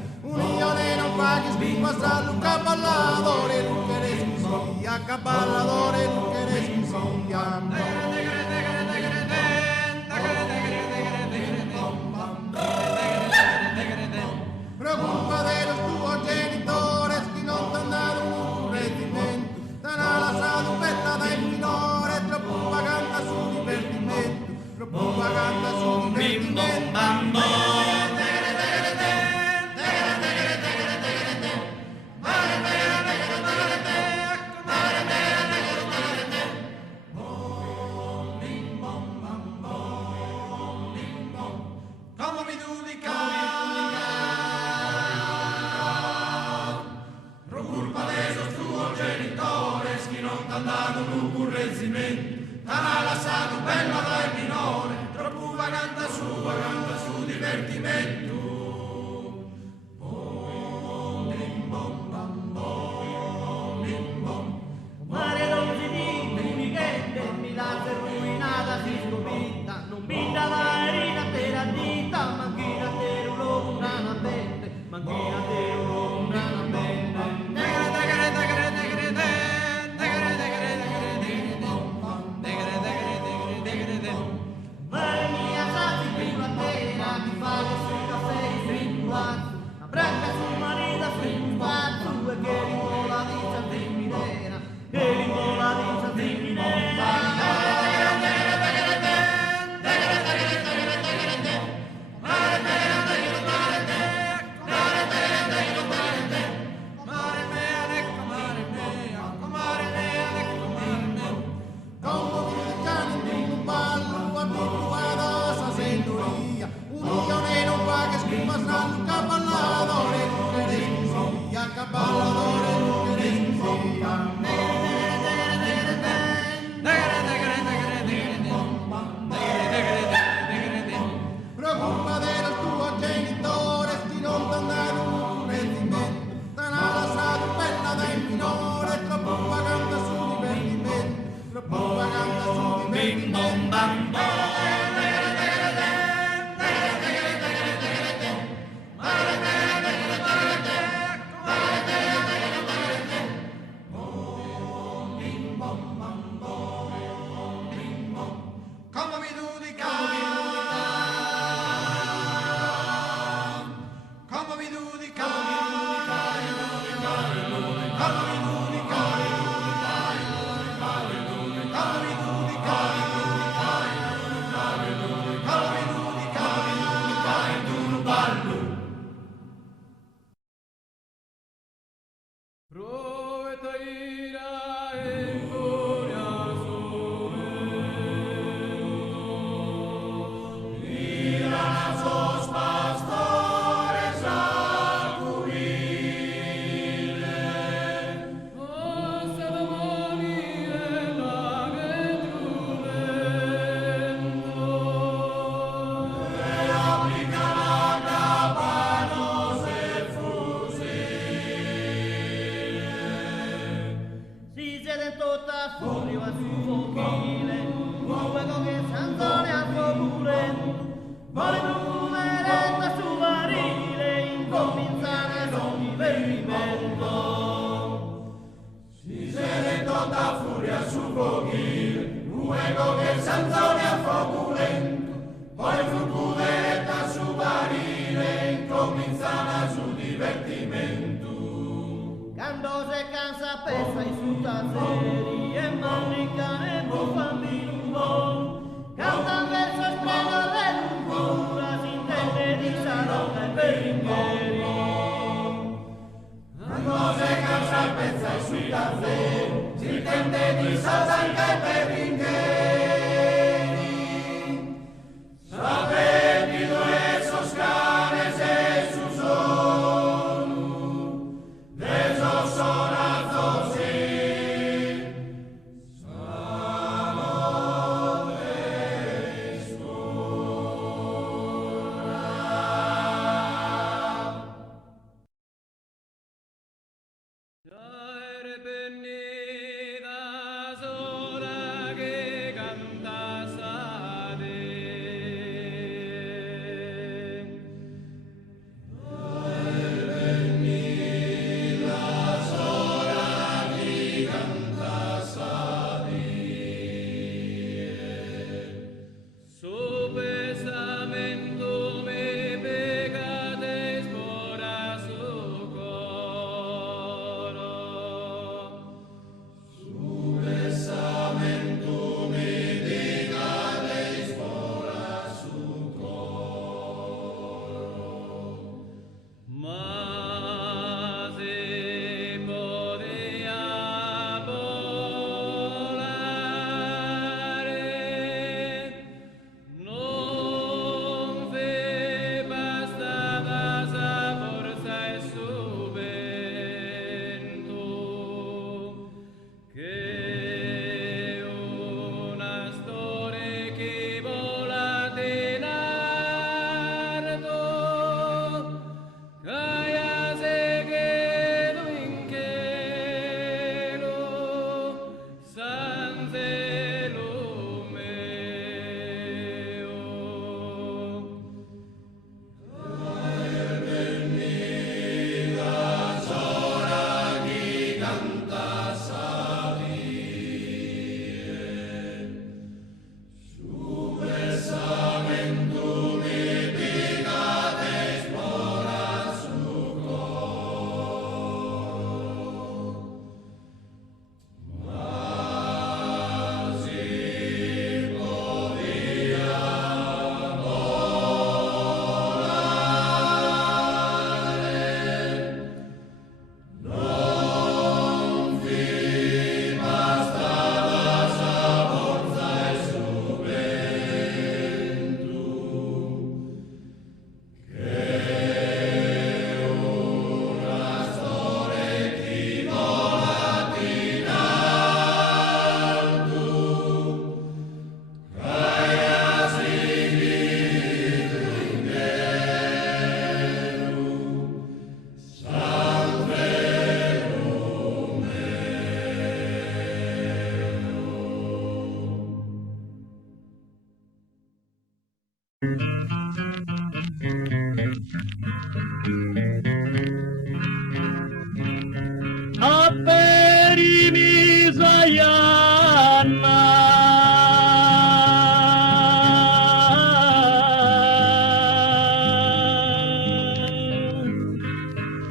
sia, unione non fa che spipassa un cavallatore, non che ne sia, cavallatore, non che ne sia. Preoccupa de los tuos genitores que no te han dado un rendimiento, te han alasado pesta dai minore, propaganda su divertimento, propaganda su divertimento.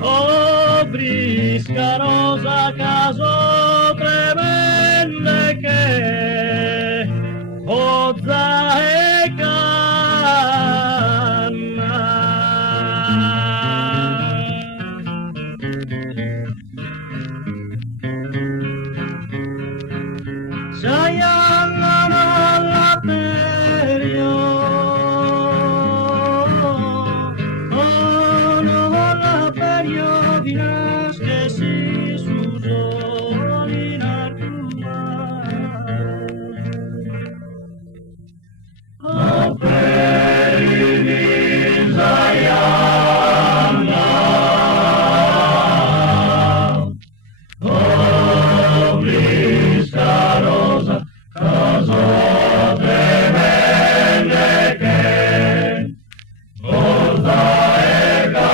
Oh, brisca rosa, caso tremende che pozza e canna. Sayang alla perio, oh no alla perio dirás que si sus olinar oh peri sayang oh brisca rosa caso tremende che porta e calma.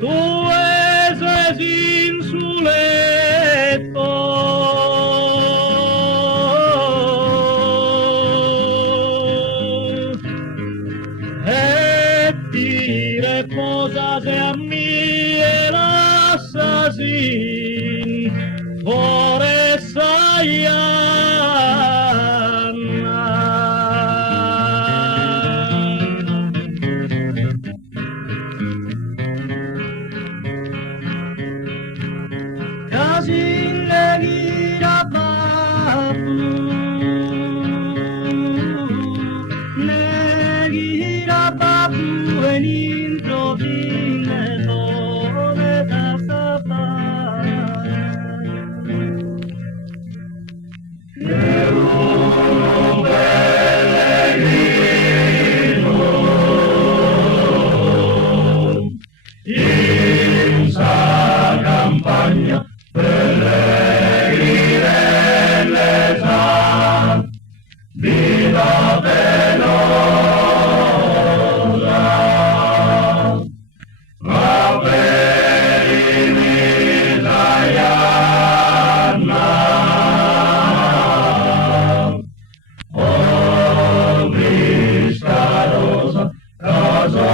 Tu eses insuletto dire cosas e a mi e l'assassin fore saianna casin le gira papu ne gira papu en improvine dove da un pellegrino in sa campagna pellegrinelle sa vita penosa ma per l'italiana oh brisca rosa caso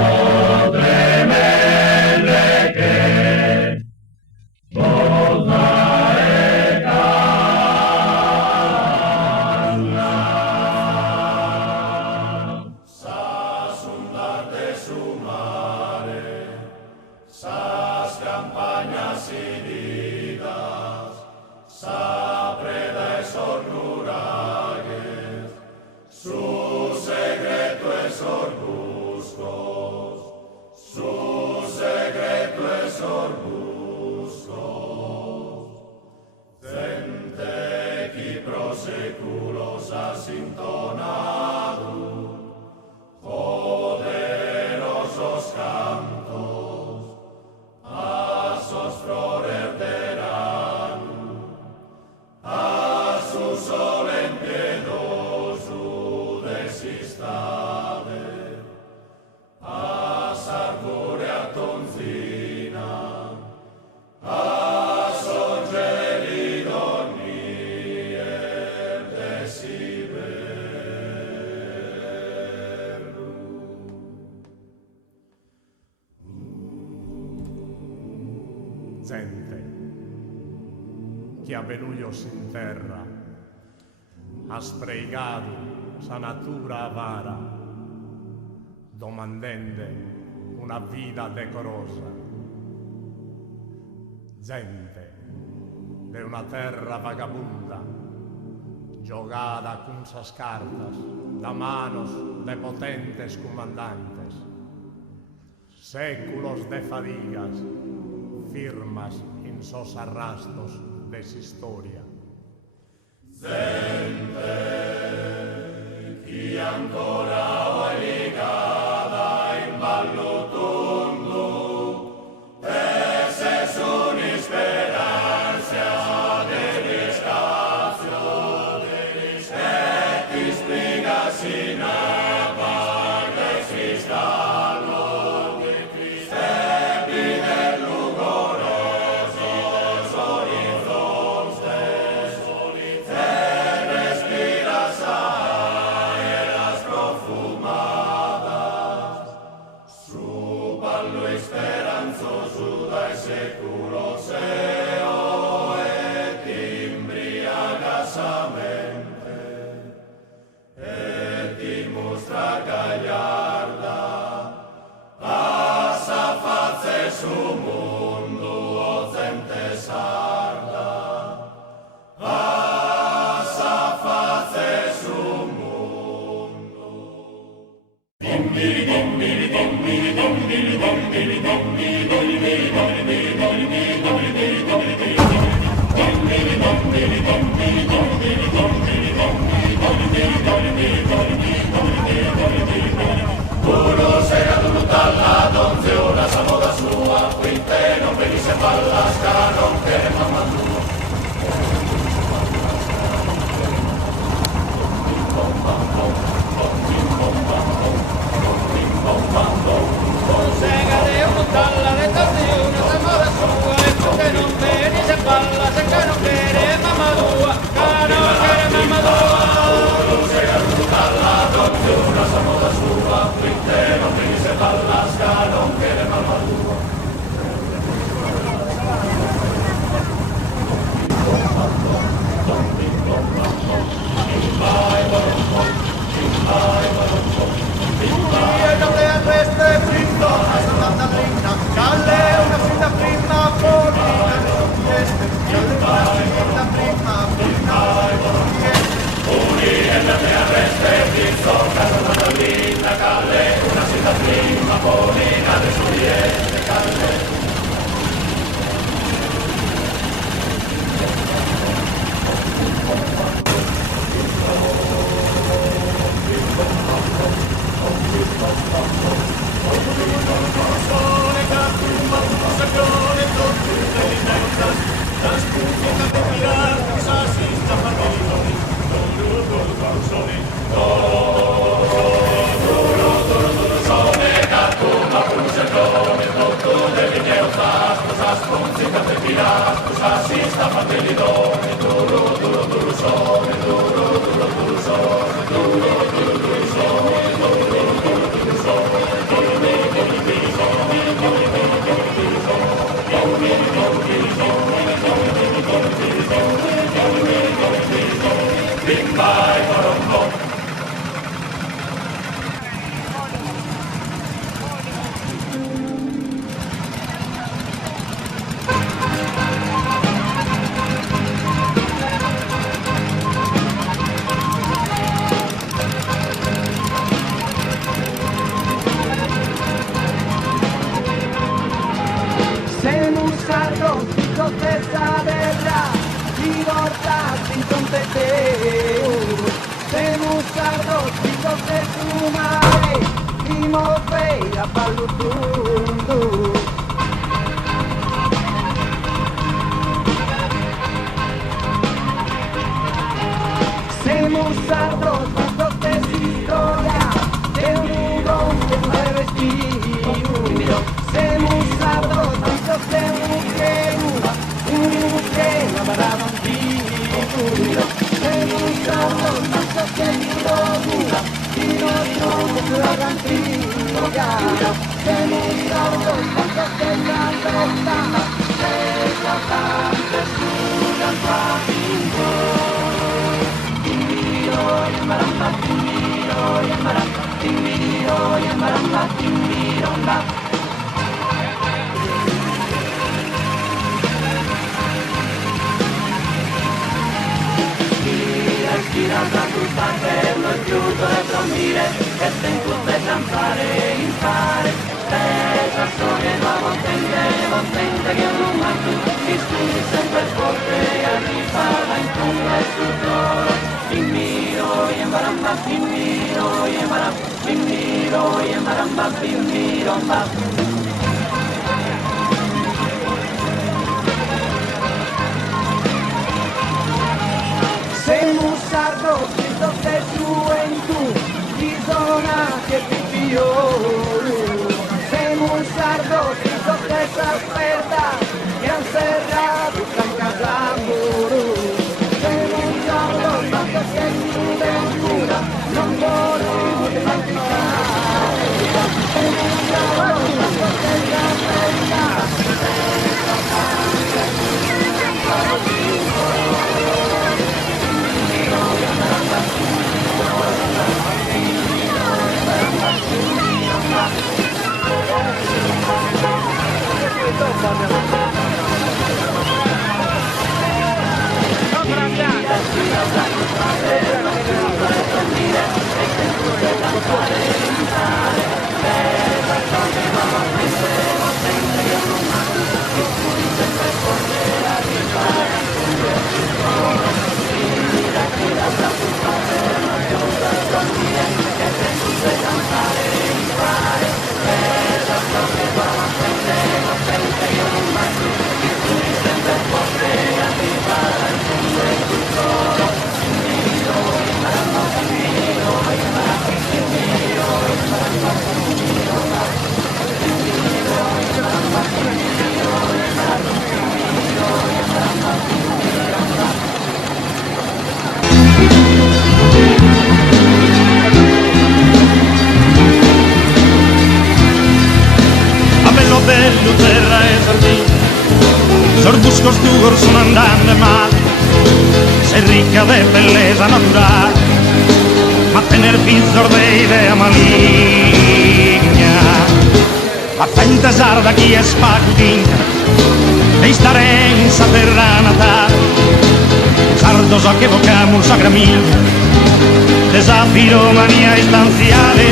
tremende che porta e canna sa sundarte su mare sas campañas heridas sa preda esos nuragues su secreto esos buscos su secreto esos buscos gente qui pro seculos asintonado poderosos cantos pasos florerderán a su sol empiedoso desistade a sargurea tonzina a songeli dormier desideru. Gente che ha venutos in terra ha sprecato sa natura avara domandende una vita decorosa. Gente de una terra vagabunda giocada con sas cartas da manos de potentes comandantes, séculos de fadigas firmas en sos arrastros de su historia. Gente che ancora è ligada in ballo tondo, esse sono speranza del scazio, e ti spiega sin parte si stanno, e vide lugoroso orizzonte. Sorbuscos tu son andan de mal, sei ricca de belleza natural, ma tener pizzor de idea maligna, a fantasar da chi è spacudinca, e stare in sa terra natale, sardo so che vocamo sacramil, desafio mania istanziale,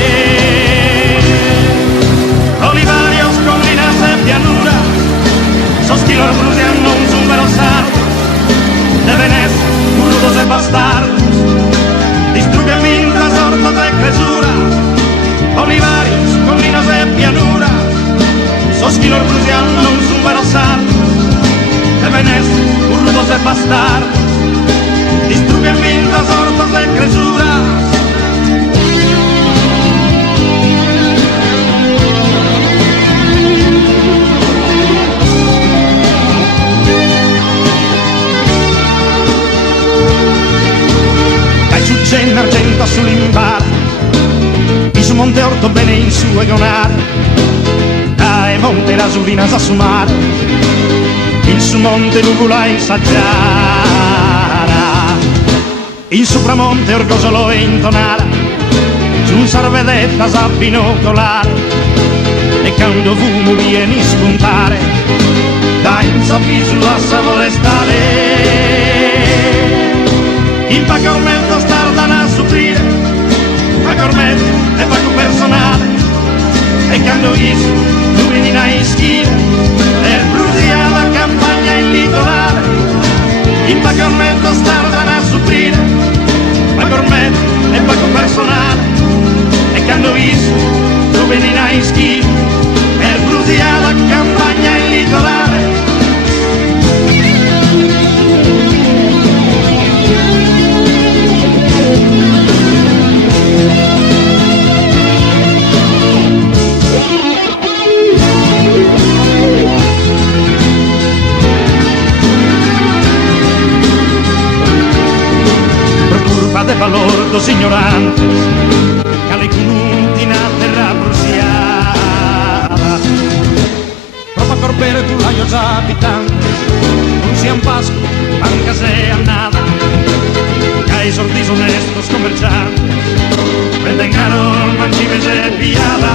olivarios, colinas e pianura, sostilos bruciando un súmero sardo, de venes, crudos e bastardos, distruguen mintas, hortos de cresura, olivarios, colinas e pianura, sostilos bruciando un súmero sardo, de venes, crudos e bastardos, distruguen mintas, hortos de cresura. in argento sull'imbar, in su Monte Orto bene in su egonare, dai Monte Rasulina a sumare, in su Monte Lugula in saggiara, in supramonte Orgosolo intonare, su Sarvedetta sa binocolare, e quando fumo vieni spuntare, dai in sappi sulla Savorestale, in Paccormento stardano a soffrire, Paccormento e Paco personale, e quando iso tu vieni in schiena, e brucia la campagna in litorale, in Paccormento stardano a soffrire, Paccormento e Paco personale, e quando iso tu vieni in schiena, e brucia la campagna in litorale. De valor dos ignorantes, que le conunti na terra bruciada, roba corbere con los habitantes, non sian pasco, banca sea nada, que hay sortis honestos comerciantes, pretengaron manchives de pillada,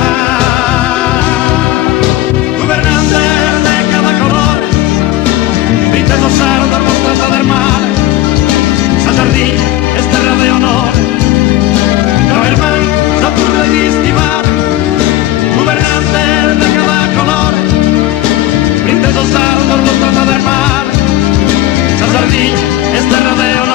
gobernantes de cada color, pintes dos sardos, mostras del mar, sa sardina, es terra de honor, no hermano, sa turre di stimar, gobernante de cada color, princeso sardo, los trata del mar, sa sardina, es terra de honor.